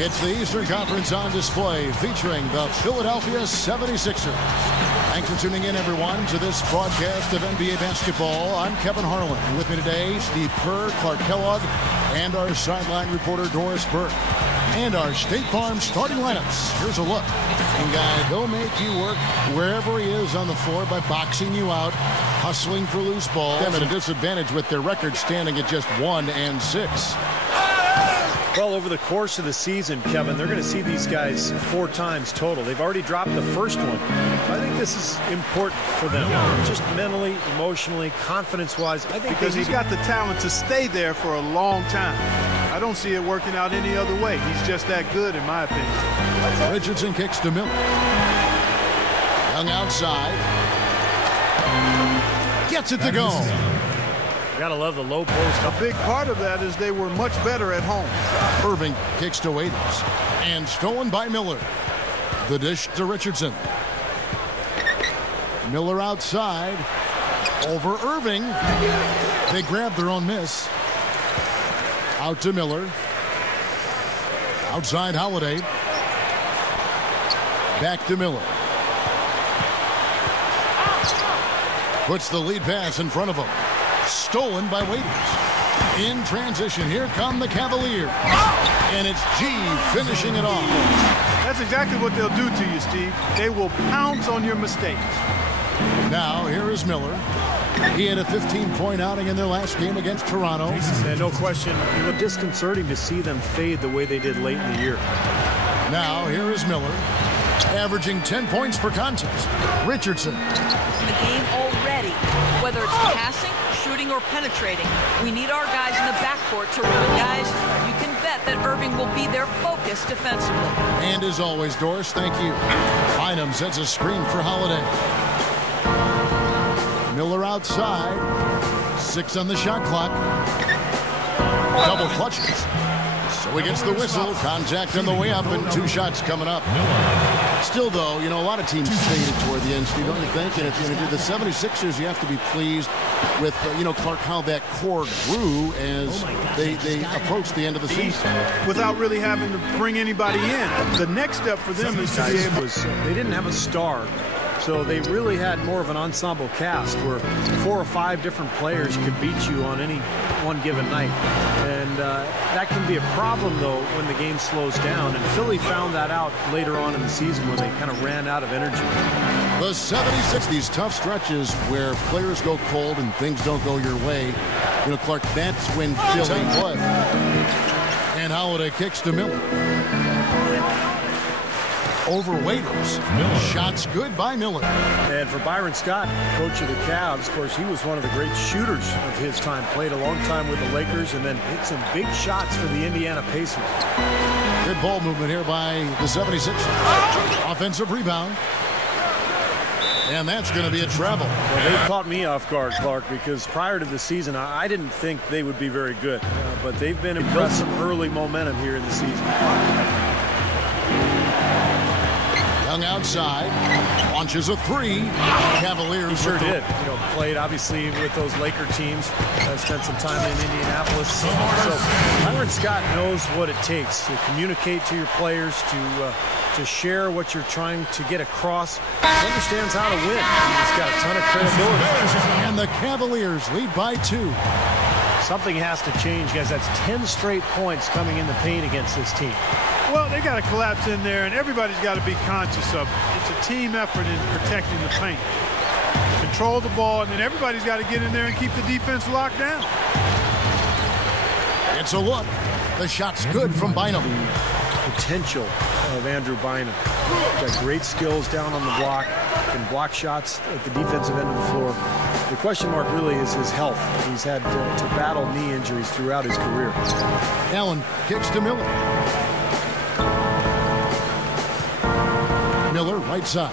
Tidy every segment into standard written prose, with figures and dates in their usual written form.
It's the Eastern Conference on display featuring the Philadelphia 76ers. Thanks for tuning in, everyone, to this broadcast of NBA basketball. I'm Kevin Harlan, and with me today, Steve Kerr, Clark Kellogg, and our sideline reporter, Doris Burke. And our State Farm starting lineups. Here's a look. And guy, he'll make you work wherever he is on the floor by boxing you out, hustling for loose balls. Them at a disadvantage with their record standing at just 1-6. Well, over the course of the season, Kevin, they're going to see these guys 4 times total. They've already dropped the first one. I think this is important for them, just mentally, emotionally, confidence-wise. I think because he's got the talent to stay there for a long time. I don't see it working out any other way. He's just that good, in my opinion. Richardson kicks to Miller. Young outside. Gets it to go. Gotta love the low post. A big part of that is they were much better at home. Irving kicks to Waiters. And stolen by Miller. The dish to Richardson. Miller outside. Over Irving. They grab their own miss. Out to Miller. Outside Holiday. Back to Miller. Puts the lead pass in front of him. Stolen by Waiters. In transition, here come the Cavaliers. And it's G finishing it off. That's exactly what they'll do to you, Steve. They will pounce on your mistakes. Now, here is Miller. He had a 15-point outing in their last game against Toronto. And no question, it was disconcerting to see them fade the way they did late in the year. Now, here is Miller. Averaging 10 points per contest. Richardson. The game already, whether it's passing, shooting, or penetrating. We need our guys in the backcourt to run. Guys, you can bet that Irving will be their focus defensively. And as always, Doris, thank you. Bynum sets a screen for Holiday. Miller outside. 6 on the shot clock. Double clutches. So he gets the whistle. Contact on the way up and 2 shots coming up. Still, though, you know, a lot of teams faded toward the end, Steve, don't you think? And if you're the 76ers, you have to be pleased with, Clark, how that core grew as they approached the end of the season. Without really having to bring anybody in. The next step for them is to be able they didn't have a star. So they really had more of an ensemble cast where 4 or 5 different players could beat you on any one given night. And that can be a problem, though, when the game slows down. And Philly found that out later on in the season when they kind of ran out of energy. The 76, these tough stretches where players go cold and things don't go your way. Clark, that's when Philly play. And Holiday kicks to Miller. Over Waiters. Shots good by Miller. And for Byron Scott, coach of the Cavs, of course, he was one of the great shooters of his time. Played a long time with the Lakers and then hit some big shots for the Indiana Pacers. Good ball movement here by the 76ers. Offensive rebound. And that's going to be a travel. Well, they've caught me off guard, Clark, because prior to the season, I didn't think they would be very good. But they've been impressed some early momentum here in the season. Young outside, launches a 3. Cavaliers. He sure did. Played obviously with those Laker teams. Spent some time in Indianapolis. So Byron Scott knows what it takes to communicate to your players, to share what you're trying to get across. He understands how to win. He's got a ton of credibility. And the Cavaliers lead by 2. Something has to change, guys. That's 10 straight points coming in the paint against this team. Well, they got to collapse in there, and everybody's got to be conscious of it. It's a team effort in protecting the paint. Control the ball, and then everybody's got to get in there and keep the defense locked down. It's a look. The shot's good from Bynum. Potential of Andrew Bynum. Got great skills down on the block. Can block shots at the defensive end of the floor. The question mark really is his health. He's had to battle knee injuries throughout his career. Allen kicks to Miller. Miller, right side.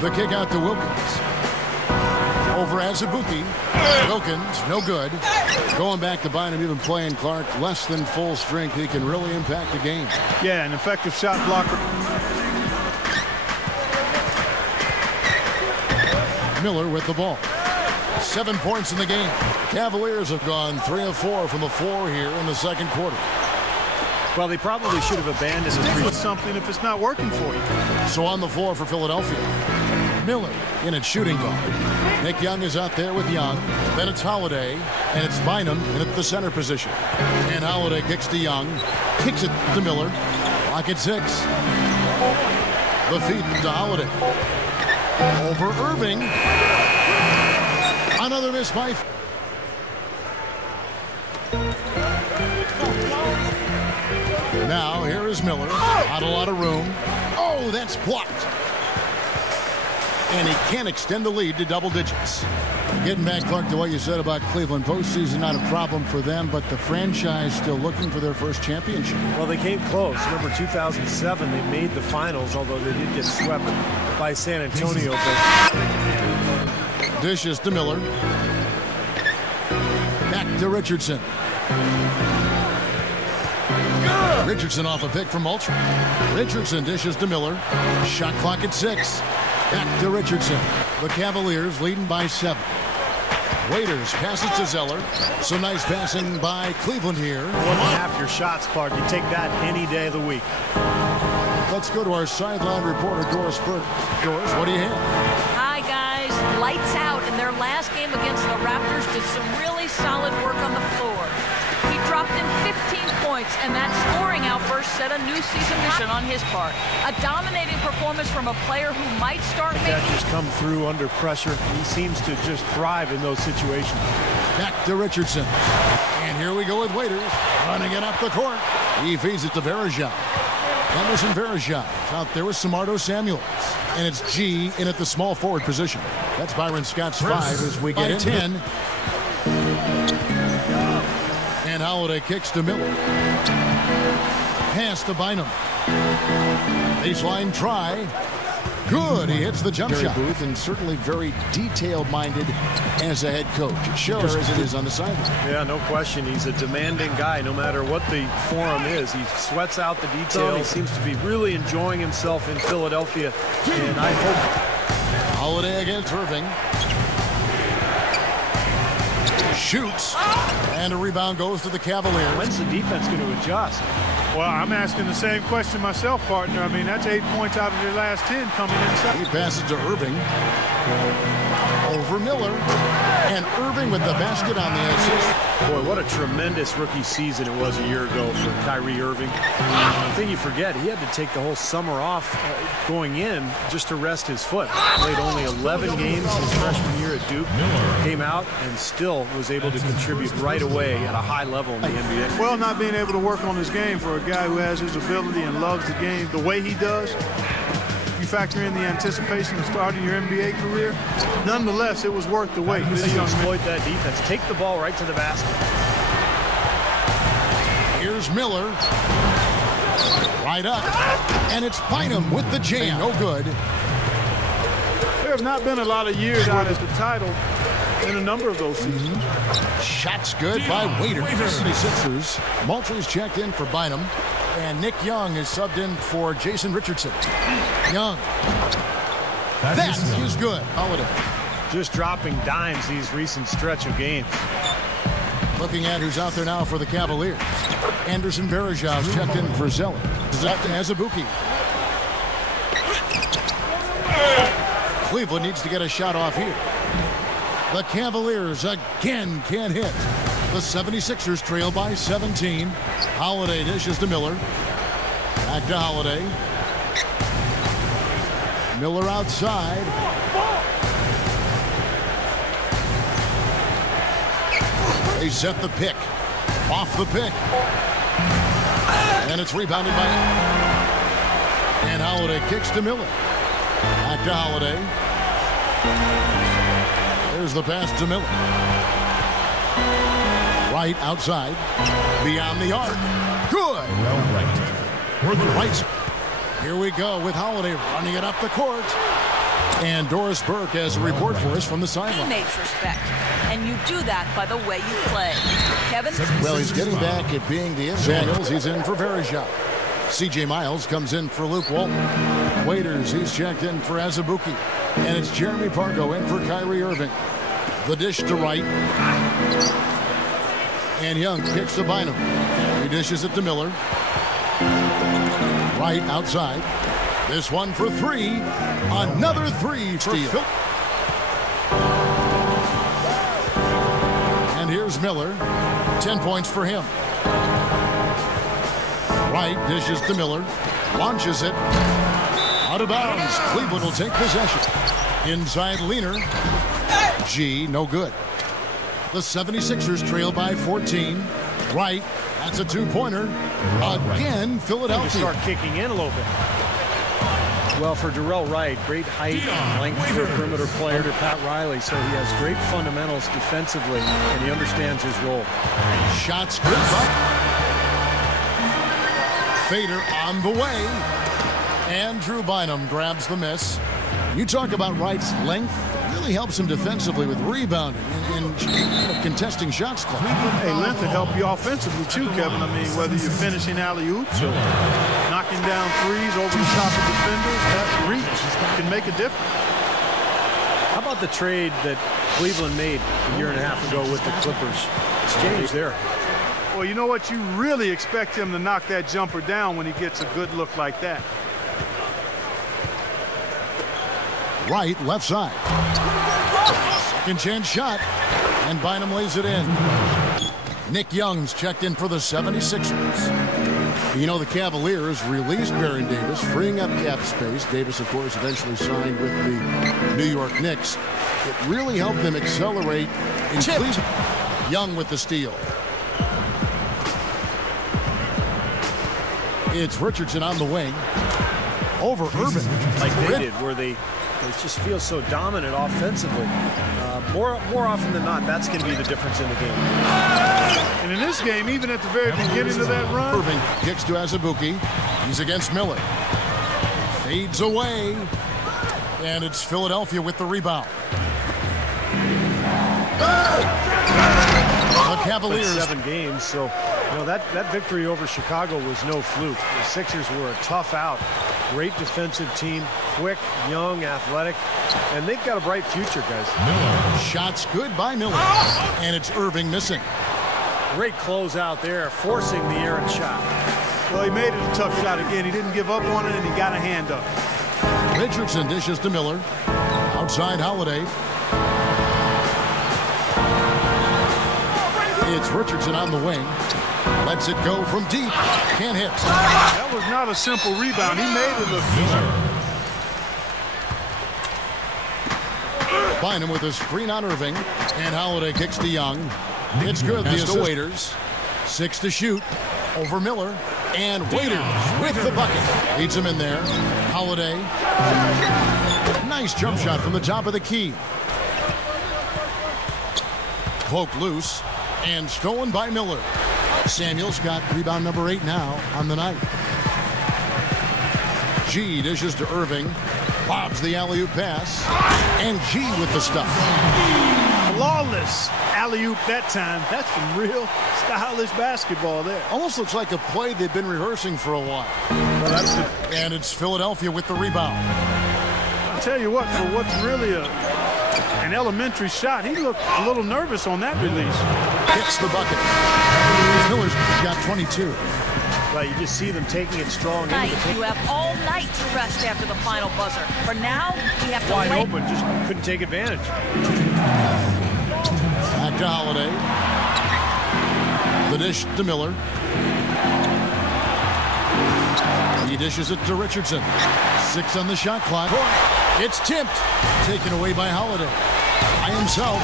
The kick out to Wilkins. Over Azubuike. Wilkins, no good. Going back to Bynum, even playing Clark less than full strength. He can really impact the game. Yeah, an effective shot blocker. Miller with the ball. 7 points in the game. Cavaliers have gone 3 of 4 from the floor here in the second quarter. Well, they probably should have abandoned the Stick with something if it's not working for you. So on the floor for Philadelphia, Miller in at shooting guard. Nick Young is out there with Young. Then it's Holiday, and it's Bynum in at the center position. And Holiday kicks to Young, kicks it to Miller. Clock at 6. The feed to Holiday. Over Irving. Another miss by. Now here is Miller. Not a lot of room. Oh, that's blocked. And he can't extend the lead to double digits. Getting back, Clark, to what you said about Cleveland, postseason not a problem for them, but the franchise still looking for their first championship. Well, they came close. Remember 2007, they made the finals, although they did get swept by San Antonio. But... Dishes to Miller. Back to Richardson. Richardson off a pick from Moultrie. Richardson dishes to Miller. Shot clock at 6. Back to Richardson. The Cavaliers leading by 7. Waiters passes to Zeller. Some nice passing by Cleveland here. 1.5 your shots, Clark. You take that any day of the week. Let's go to our sideline reporter, Doris Burke. Doris, what do you have? Hi, guys. Lights out in their last game against the Raptors. Did some really solid work on the floor. He dropped in 15 points, and that scoring outburst set a new season mission on his part. A dominating performance from a player who might start making... Just come through under pressure. He seems to just thrive in those situations. Back to Richardson. And here we go with Waiters. Running it up the court. He feeds it to Varejao. Emerson Varejao out there with Samardo Samuels. And it's G in at the small forward position. That's Byron Scott's 5 as we get 10. And Holiday kicks to Miller. Pass to Bynum. Baseline try. Good. He hits the jump shot. Booth, and certainly very detail-minded as a head coach. It shows as it is on the sideline. Yeah, no question. He's a demanding guy no matter what the forum is. He sweats out the detail. He seems to be really enjoying himself in Philadelphia. And I hope... Holiday against Irving. Shoots. And a rebound goes to the Cavaliers. When's the defense going to adjust? Well, I'm asking the same question myself, partner. I mean, that's 8 points out of their last 10 coming inside. He passes to Irving. Over Miller. And Irving with the basket on the assist. Boy, what a tremendous rookie season it was a year ago for Kyrie Irving. The thing you forget, he had to take the whole summer off going in just to rest his foot. Played only 11 games his freshman year at Duke. Came out and still was able to contribute right away at a high level in the NBA. Well, not being able to work on his game for a guy who has his ability and loves the game the way he does. You factor in the anticipation of starting your NBA career, nonetheless, it was worth the wait. This young exploit that defense. Take the ball right to the basket. Here's Miller. Right up. And it's Bynum with the jam. No good. There have not been a lot of years out as the title in a number of those seasons. Shots good by Waiters. 76ers. Moultrie's checked in for Bynum. And Nick Young is subbed in for Jason Richardson. Young. That is good. Holiday. Just dropping dimes these recent stretch of games. Looking at who's out there now for the Cavaliers. Anderson Varejao checked in for Zeller. Up to Azubuike. Cleveland needs to get a shot off here. The Cavaliers again can't hit. The 76ers trail by 17. Holiday dishes to Miller. Back to Holiday. Miller outside. They set the pick. Off the pick. And it's rebounded by... And Holiday kicks to Miller. Back to Holiday. There's the pass to Miller. Right outside. Beyond the arc. Good. Well, right. Here we go with Holiday running it up the court. And Doris Burke has a report for us from the sideline. Teammates respect, and you do that by the way you play. Kevin? Well, he's getting back at being the Daniels. He's in for Varejao. C.J. Miles comes in for Luke Walton. Waiters, he's checked in for Azubuike. And it's Jeremy Pargo in for Kyrie Irving. The dish to right. And Young kicks to Bynum. He dishes it to Miller. Right outside. This one for three. Another three steal. And here's Miller. 10 points for him. Wright dishes to Miller. Launches it. Out of bounds. Cleveland will take possession. Inside Leaner. G, no good. The 76ers trail by 14. Wright, that's a two-pointer. Again, Philadelphia. Start kicking in a little bit. Well, for Darrell Wright, great height and length for a perimeter player to Pat Riley, so he has great fundamentals defensively, and he understands his role. Shots good. Fader on the way. Andrew Bynum grabs the miss. You talk about Wright's length. Really helps him defensively with rebounding and contesting shots. Hey, length will help you offensively too, Kevin. I mean, whether you're finishing alley-oops or knocking down threes over the top of defenders, that reach can make a difference. How about the trade that Cleveland made a year and a half ago with the Clippers? Exchange there. Well, you know what? You really expect him to knock that jumper down when he gets a good look like that. Right, left side. Second chance shot. And Bynum lays it in. Nick Young's checked in for the 76ers. You know, the Cavaliers released Baron Davis, freeing up cap space. Davis, of course, eventually signed with the New York Knicks. It really helped them accelerate in Cleveland. Young with the steal. It's Richardson on the wing. Over Irvin. Like they did, where they just feel so dominant offensively. More often than not, that's going to be the difference in the game. And in this game, even at the very beginning of that run, Irving kicks to Azubuike. He's against Miller. Fades away. And it's Philadelphia with the rebound. The Cavaliers. 7 games, so you know that victory over Chicago was no fluke. The Sixers were a tough out. Great defensive team, quick, young, athletic, and they've got a bright future, guys. Miller. Shots good by Miller. And it's Irving missing. Great close out there, forcing the errant shot. Well, he made it a tough shot again. He didn't give up on it, and he got a hand up. Richardson dishes to Miller. Outside Holiday. It's Richardson on the wing. Lets it go from deep. Can't hit. That was not a simple rebound. He made it look easy. Bynum with a screen on Irving. And Holiday kicks to Young. It's good. The Waiters. 6 to shoot. Over Miller. And Waiters with the bucket. Leads him in there. Holiday. Nice jump shot from the top of the key. Poke loose. And stolen by Miller. Samuel's got rebound number 8 now on the night. G dishes to Irving. Bobs the alley-oop pass. And G with the stuff. Flawless alley-oop that time. That's some real stylish basketball there. Almost looks like a play they've been rehearsing for a while. Well, and it's Philadelphia with the rebound. I'll tell you what, for what's really an elementary shot, he looked a little nervous on that release. Hits the bucket. Miller's got 22. Right, you just see them taking it strong. You have all night to rest after the final buzzer. For now, we have to wide wait. open, just couldn't take advantage. Back to Holiday. The dish to Miller. He dishes it to Richardson. 6 on the shot clock. It's tipped. Taken away by Holiday. By himself.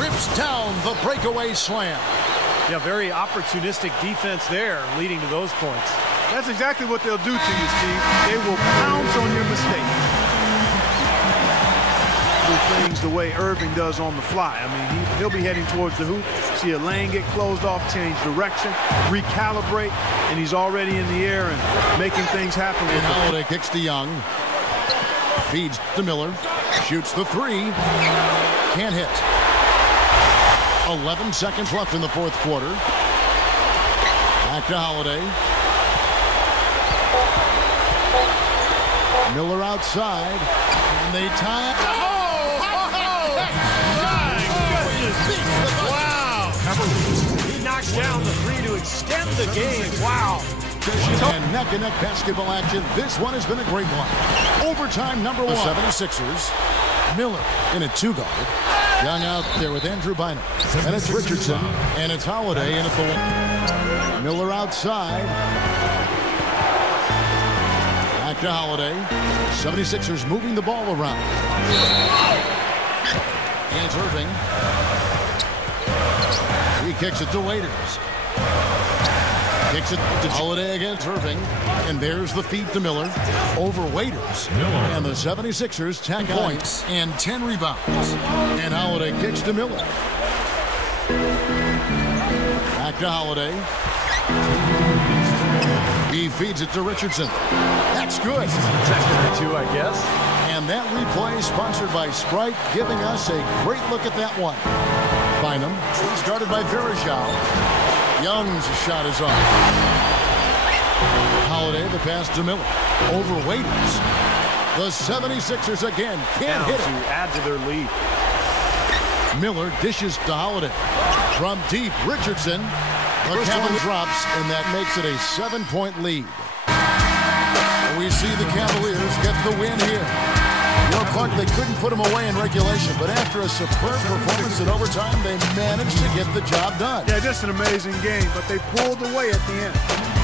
Rips down the breakaway slam. Yeah, very opportunistic defense there, leading to those points. That's exactly what they'll do to you, Steve. They will pounce on your mistake. Do things the way Irving does on the fly. I mean, he'll be heading towards the hoop, see a lane get closed off, change direction, recalibrate, and he's already in the air and making things happen. And Holiday kicks to Young. Feeds to Miller. Shoots the 3. Can't hit. 11 seconds left in the fourth quarter. Back to Holiday. Miller outside. And they tie. Wow. He knocks down the 3 to extend the game. Wow. And neck-and-neck basketball action. This one has been a great one. Overtime number one. The 76ers. Miller in a two-guard. Young out there with Andrew Bynum. And it's Richardson. And it's Holiday in at the one. Miller outside. Back to Holiday. 76ers moving the ball around. And Irving. He kicks it to Waiters. Kicks it to Holiday against Irving. And there's the feed to Miller. Over Waiters. And the 76ers 10 points and 10 rebounds. And Holiday kicks to Miller. Back to Holiday. He feeds it to Richardson. That's good. Second or two, I guess. And that replay sponsored by Sprite, giving us a great look at that one. Bynum, started by Verajao. Young's shot is off. Holiday, the pass to Miller. Over Waiters. The 76ers again can't hit it. To add to their lead. Miller dishes to Holiday. From deep, Richardson. The Cavaliers drops, and that makes it a 7-point lead. We see the Cavaliers get the win here. Clark, they couldn't put them away in regulation, but after a superb performance in overtime, they managed to get the job done. Yeah, just an amazing game, but they pulled away at the end.